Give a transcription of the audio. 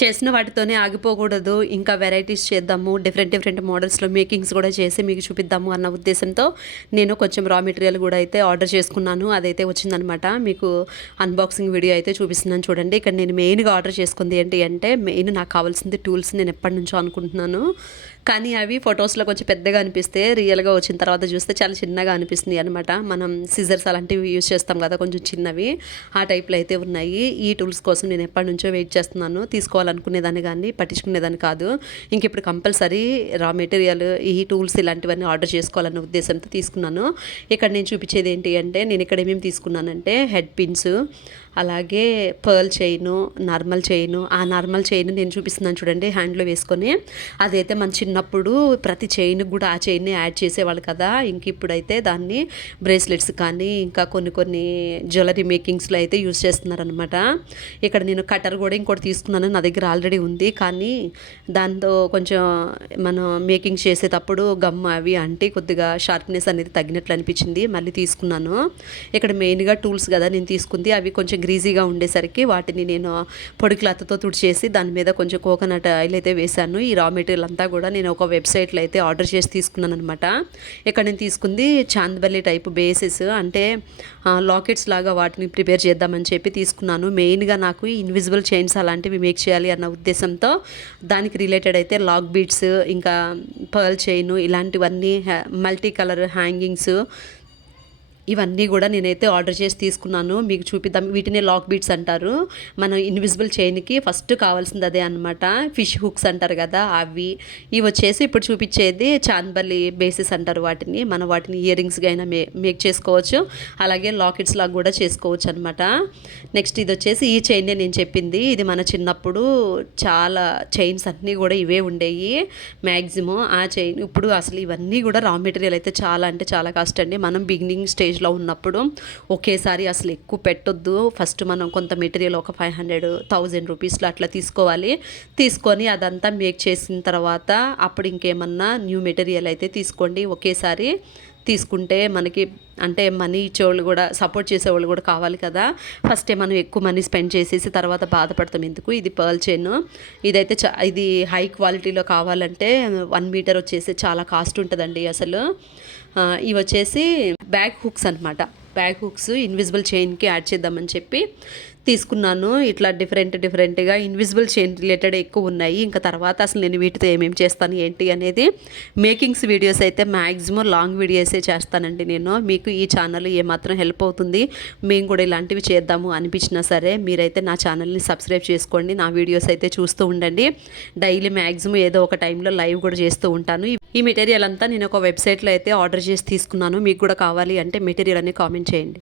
చేసిన వాటితోనే ఆగిపోకూడదు, ఇంకా వెరైటీస్ చేద్దాము, డిఫరెంట్ మోడల్స్లో మేకింగ్స్ కూడా చేసి మీకు చూపిద్దాము అన్న ఉద్దేశంతో నేను కొంచెం రా మెటీరియల్ కూడా అయితే ఆర్డర్ చేసుకున్నాను. అదైతే వచ్చిందనమాట. మీకు అన్బాక్సింగ్ వీడియో అయితే చూపిస్తున్నాను చూడండి. ఇక్కడ నేను మెయిన్గా ఆర్డర్ చేసుకుంది ఏంటి అంటే, మెయిన్ నాకు కావాల్సింది టూల్స్. నేను ఎప్పటి నుంచో అనుకుంటున్నాను, కానీ అవి ఫొటోస్లో కొంచెం పెద్దగా అనిపిస్తే రియల్గా వచ్చిన తర్వాత చూస్తే చాలా చిన్నగా అనిపిస్తుంది అనమాట. మనం సిజర్స్ అలాంటివి యూజ్ చేస్తాం కదా, కొంచెం చిన్నవి, ఆ టైప్లో అయితే ఉన్నాయి. ఈ టూల్స్ కోసం నేను ఎప్పటి నుంచో వెయిట్ చేస్తున్నాను. తీసుకోవాలనుకునేదాన్ని కానీ పట్టించుకునేదాన్ని కాదు. ఇంక ఇప్పుడు కంపల్సరీ రా మెటీరియల్, ఈ టూల్స్ ఇలాంటివన్నీ ఆర్డర్ చేసుకోవాలన్న ఉద్దేశంతో తీసుకున్నాను. ఇక్కడ నేను చూపించేది ఏంటి అంటే, నేను ఇక్కడ ఏమేమి తీసుకున్నానంటే హెడ్ పిన్స్, అలాగే పర్ల్ చైను, నార్మల్ చైను. ఆ నార్మల్ చైన్ నేను చూపిస్తున్నాను చూడండి, హ్యాండ్లో వేసుకొని. అదైతే మన చిన్నప్పుడు ప్రతి చైన్కి కూడా ఆ చైన్ని యాడ్ చేసేవాళ్ళు కదా. ఇంక ఇప్పుడైతే దాన్ని బ్రేస్లెట్స్ కానీ ఇంకా కొన్ని జ్యువెలరీ మేకింగ్స్లో అయితే యూజ్ చేస్తున్నారనమాట. ఇక్కడ నేను కటర్ కూడా ఇంకోటి తీసుకున్నాను, నా దగ్గర ఆల్రెడీ ఉంది. కానీ దాంతో కొంచెం మనం మేకింగ్ చేసేటప్పుడు గమ్ అవి అంటే కొద్దిగా షార్ప్నెస్ అనేది తగ్గినట్లు అనిపించింది, మళ్ళీ తీసుకున్నాను. ఇక్కడ మెయిన్గా టూల్స్ కదా నేను తీసుకుంది, అవి కొంచెం గ్రీజీగా ఉండేసరికి వాటిని నేను పొడి క్లాత్తో తుడిచేసి దాని మీద కొంచెం కోకోనట్ ఆయిల్ అయితే వేశాను. ఈ రా మెటీరియల్ అంతా కూడా నేను ఒక వెబ్సైట్లో అయితే ఆర్డర్ చేసి తీసుకున్నాను అనమాట. ఇక్కడ నేను తీసుకుంది చాందబల్లి టైప్ బేసెస్, అంటే లాకెట్స్ లాగా వాటిని ప్రిపేర్ చేద్దామని చెప్పి తీసుకున్నాను. మెయిన్గా నాకు ఇన్విజిబుల్ చైన్స్ అలాంటివి మేక్ చేయాలి అన్న ఉద్దేశంతో దానికి రిలేటెడ్ అయితే లాక్ బీడ్స్, ఇంకా పర్ల్ చైన్, ఇలాంటివన్నీ మల్టీ కలర్ హ్యాంగింగ్స్, ఇవన్నీ కూడా నేనైతే ఆర్డర్ చేసి తీసుకున్నాను. మీకు చూపిద్దాం. వీటిని లాక్ బీట్స్ అంటారు. మనం ఇన్విజిబుల్ చైన్కి ఫస్ట్ కావాల్సింది అదే అనమాట. ఫిష్ హుక్స్ అంటారు కదా అవి. ఇవి వచ్చేసి ఇప్పుడు చూపించేది చాందబల్లి బేసెస్ అంటారు వాటిని. మనం వాటిని ఇయర్ రింగ్స్గా అయినా మేక్ చేసుకోవచ్చు, అలాగే లాకెట్స్ లాగా కూడా చేసుకోవచ్చు అనమాట. నెక్స్ట్ ఇది వచ్చేసి ఈ చైన్ నేను చెప్పింది. ఇది మన చిన్నప్పుడు చాలా చైన్స్ అన్నీ కూడా ఇవే ఉండేవి మ్యాక్సిమం. ఆ చైన్ ఇప్పుడు అసలు ఇవన్నీ కూడా రా మెటీరియల్ అయితే చాలా అంటే చాలా కాస్ట్ అండి. మనం బిగినింగ్ స్టేజ్లో ఉన్నప్పుడు ఒకేసారి అసలు ఎక్కువ పెట్టొద్దు. ఫస్ట్ మనం కొంత మెటీరియల్ ఒక 500-1000 రూపీస్లో అట్లా తీసుకోవాలి. తీసుకొని అదంతా మేక్ చేసిన తర్వాత అప్పుడు ఇంకేమన్నా న్యూ మెటీరియల్ అయితే తీసుకోండి. ఒకేసారి తీసుకుంటే మనకి అంటే మనీ ఇచ్చేవాళ్ళు కూడా, సపోర్ట్ చేసేవాళ్ళు కూడా కావాలి కదా. ఫస్టే మనం ఎక్కువ మనీ స్పెండ్ చేసేసి తర్వాత బాధపడతాం ఎందుకు. ఇది పర్ల్ చైన్. ఇదైతే ఇది హై క్వాలిటీలో కావాలంటే 1 మీటర్ వచ్చేసి చాలా కాస్ట్ ఉంటుందండి అసలు. ఇవి వచ్చేసి బ్యాక్ హుక్స్ అనమాట. బ్యాక్ హుక్స్ ఇన్విజిబుల్ చైన్కి యాడ్ చేద్దామని చెప్పి తీసుకున్నాను. ఇట్లా డిఫరెంట్గా ఇన్విజిబుల్ చైన్ రిలేటెడ్ ఎక్కువ ఉన్నాయి. ఇంకా తర్వాత అసలు నేను వీటితో ఏమేమి చేస్తాను ఏంటి అనేది మేకింగ్స్ వీడియోస్ అయితే మ్యాక్సిమం లాంగ్ వీడియోసే చేస్తానండి నేను. మీకు ఈ ఛానల్ ఏమాత్రం హెల్ప్ అవుతుంది, మేము కూడా ఇలాంటివి చేద్దాము అనిపించినా సరే మీరైతే నా ఛానల్ని సబ్స్క్రైబ్ చేసుకోండి. నా వీడియోస్ అయితే చూస్తూ ఉండండి. డైలీ మ్యాక్సిమం ఏదో ఒక టైంలో లైవ్ కూడా చేస్తూ ఉంటాను. ఈ మెటీరియల్ అంతా నేను ఒక వెబ్సైట్లో అయితే ఆర్డర్ చేసి తీసుకున్నాను. మీకు కూడా కావాలి అంటే మెటీరియల్ అని కామెంట్ చేయండి.